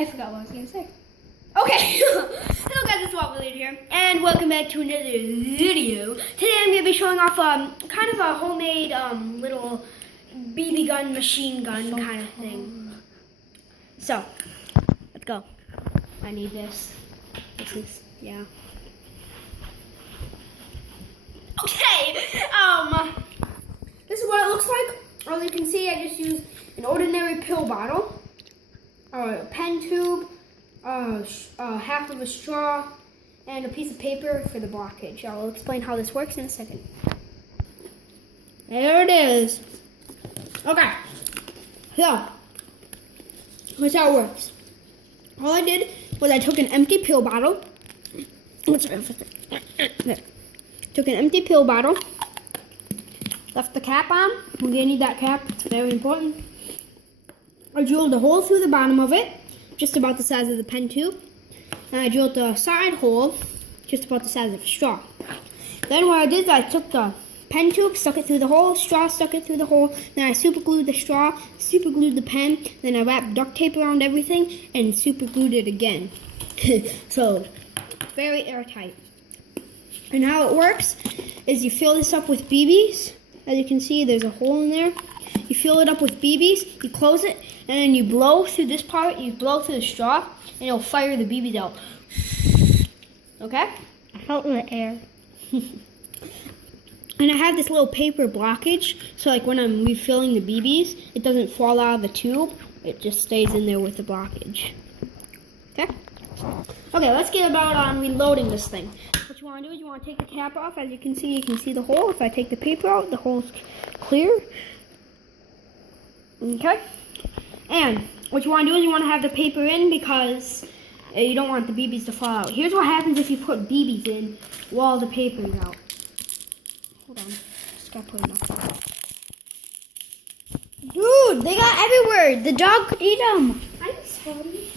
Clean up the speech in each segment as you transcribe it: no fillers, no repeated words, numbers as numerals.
I forgot what I was going to say. Okay, hello guys, it's Homeade here, and welcome back to another video. Today I'm going to be showing off kind of a homemade little BB gun, machine gun kind of thing. So, let's go. I need this. Yeah. Okay, this is what it looks like. As you can see, I just used an ordinary pill bottle, a pen tube, half of a straw, and a piece of paper for the blockage. I'll explain how this works in a second. There it is. Okay, so here's how it works. All I did was I took an empty pill bottle. Took an empty pill bottle, left the cap on. We're gonna need that cap, it's very important. I drilled a hole through the bottom of it, just about the size of the pen tube. And I drilled a side hole, just about the size of a straw. Then what I did is I took the pen tube, stuck it through the hole, straw, stuck it through the hole. Then I super glued the straw, super glued the pen. Then I wrapped duct tape around everything and super glued it again. So, very airtight. And how it works is you fill this up with BBs. As you can see, there's a hole in there. You fill it up with BBs, you close it, and then you blow through this part, you blow through the straw, and it'll fire the BBs out. Okay? I felt in the air. And I have this little paper blockage, so like when I'm refilling the BBs, it doesn't fall out of the tube. It just stays in there with the blockage. Okay? Okay, let's get about on reloading this thing. What you want to do is you want to take the cap off. As you can see the hole. If I take the paper out, the hole's clear. Okay? And what you want to do is you want to have the paper in because you don't want the BBs to fall out. Here's what happens if you put BBs in while the paper is out. Hold on. Just got to put enough. Dude, they got everywhere. The dog could eat them. I'm sorry.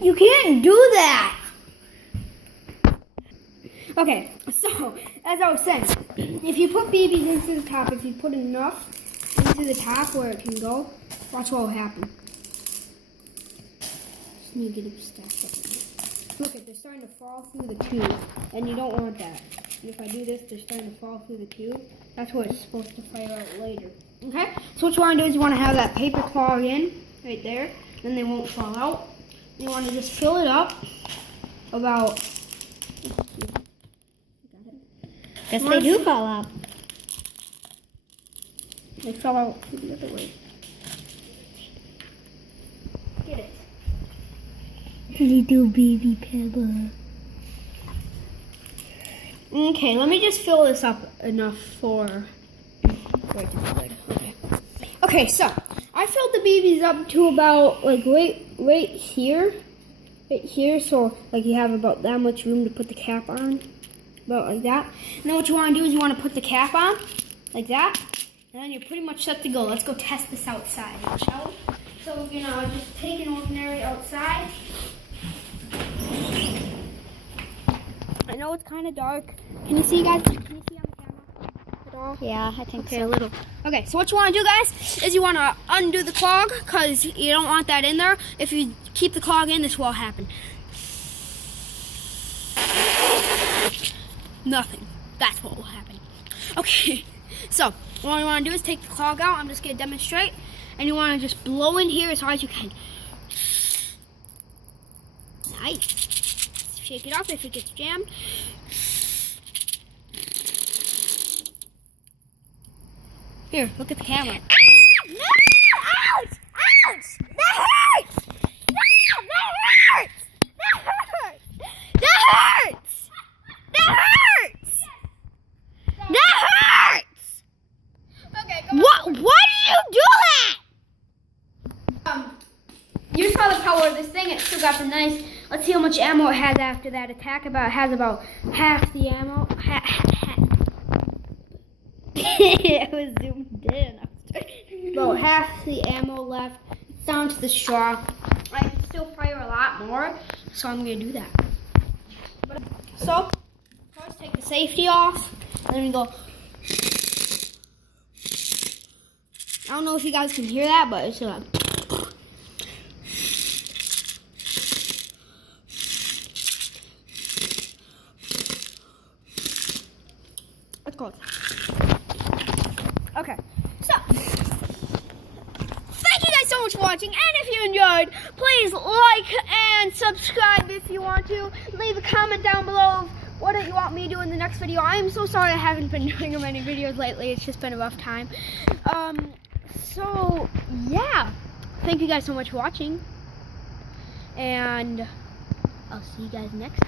You can't do that. Okay, so as I was saying, if you put BBs into the top, if you put enough into the top where it can go, watch what will happen. Just need to get it stacked up. Look, they're starting to fall through the tube, and you don't want that. And if I do this, they're starting to fall through the tube. That's what it's supposed to fire out later. Okay, so what you want to do is you want to have that paper clog in right there, then they won't fall out. You want to just fill it up about. Guess they do fall out. They fell out the other way. Get it. Little baby pebble. Okay, let me just fill this up enough for. Okay, so I filled the BBs up to about like right here, so like you have about that much room to put the cap on. About like that. And then what you want to do is you want to put the cap on, like that. And then you're pretty much set to go. Let's go test this outside, shall we? So we're going to just take an ordinary outside. I know it's kind of dark. Can you see, guys? Can you see on the camera at all? Yeah, I think Okay, so. a little. Okay, so what you want to do, guys, is you want to undo the clog because you don't want that in there. If you keep the clog in, this will happen. Nothing. That's what will happen. Okay, so what you want to do is take the clog out. I'm just going to demonstrate. And you want to just blow in here as hard as you can. Nice. Shake it off if it gets jammed. Here, look at the camera. No! Ouch! Ouch! That hurts! No! That hurts! That hurts! That hurts! That hurts! That hurts! Okay, come on. What? Why did you do that? You saw the power of this thing. It still got the nice. Let's see how much ammo it has after that attack. It has about half the ammo. It was zoomed in. About half the ammo left. It's down to the straw. I can still fire a lot more, so I'm gonna do that. So, first take the safety off, and then we go. I don't know if you guys can hear that, but it's That's close. Okay, so thank you guys so much for watching, and if you enjoyed, please like and subscribe if you want to. Leave a comment down below of what you want me to do in the next video. I am so sorry I haven't been doing many videos lately. It's just been a rough time. So yeah, thank you guys so much for watching, and I'll see you guys next.